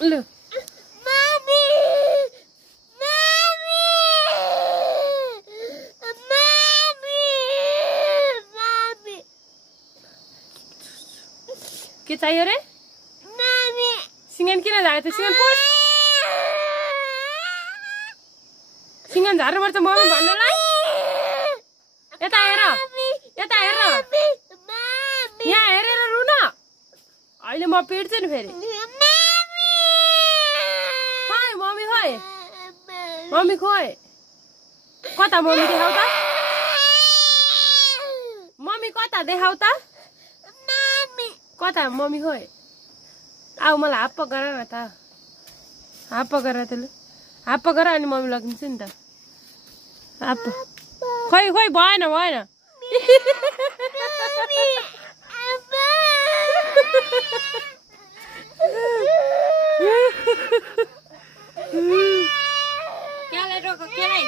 लु mummy mummy mummy mummy के चाहियो रे मम्मी सिंगन किन झारे त सिंगन पुस सिंगन झार्नु पर्छ मम्मी भन्नलाई यता हेर यहाँ हेरेर रु न अहिले म पिट्छु नि फेरि खोइ मम्मी खोइ कता मम्मी देखाउ त मम्मी कता देखाउ त कता मम्मी खोइ आऊ मलाई हाप्प गर न त हाप्प गर त लु हाप्प गर अनि मम्मी लगिदिन्छु नि त हाप्प खोइ भएन केलाई रोक केलाई